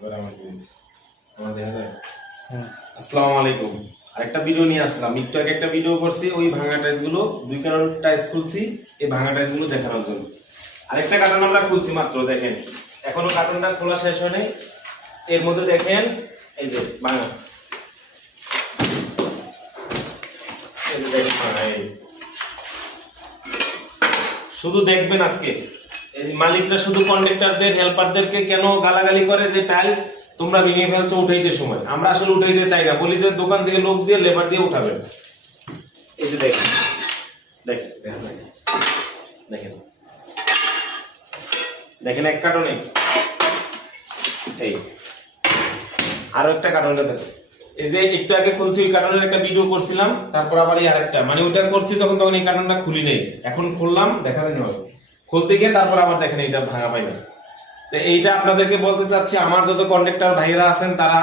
এবার আমার দেখা যায়। আসসালামু আলাইকুম। আরেকটা ভিডিও নিয়ে আসলাম। একটু আগে একটা ভিডিও করছি ওই ভাঙা টাইস গুলো, দুই কারণ টাইস খুলছি এই ভাঙা টাইস গুলো দেখানোর জন্য। আরেকটা কার্টন আমরা খুলছি মাত্র, দেখেন এখনো কার্টনটা খোলা শেষ হয়নি। এর মধ্যে দেখেন এই যে ভাঙা, এই যে দেখেন ভাঙা। এই শুধু দেখবেন আজকে এই মালিকরা শুধু কন্ট্রাক্টরদের হেল্পারদেরকে কেন গালাগালি করে যে টাইল তোমরা ভেঙে ফেলছো উঠাইতে সময়। আমরা আসলে উঠাইতে চাই না, বলি যে দোকান থেকে লোক দিয়ে লেবার দিয়ে উঠাবেন। এই যে দেখেন দেখেন দেখেন দেখেন এক কার্টনে এই আরো একটা কার্টনে দেখেন। এই যে একটু আগে খুলছি ওই কার্টনের একটা ভিডিও করছিলাম, তারপর আবার এই আরেকটা, মানে ওইটা করছি তখন এই কার্টনটা খুলি নেই, এখন খুললাম দেখা যায় না, খুলতে গিয়ে তারপর আবার দেখেন এইটা ভাঙা পাইলাম। তো এইটা আপনাদেরকে বলতে চাচ্ছি, আমার যত কন্ট্রাক্টর ভাইরা আছেন তারা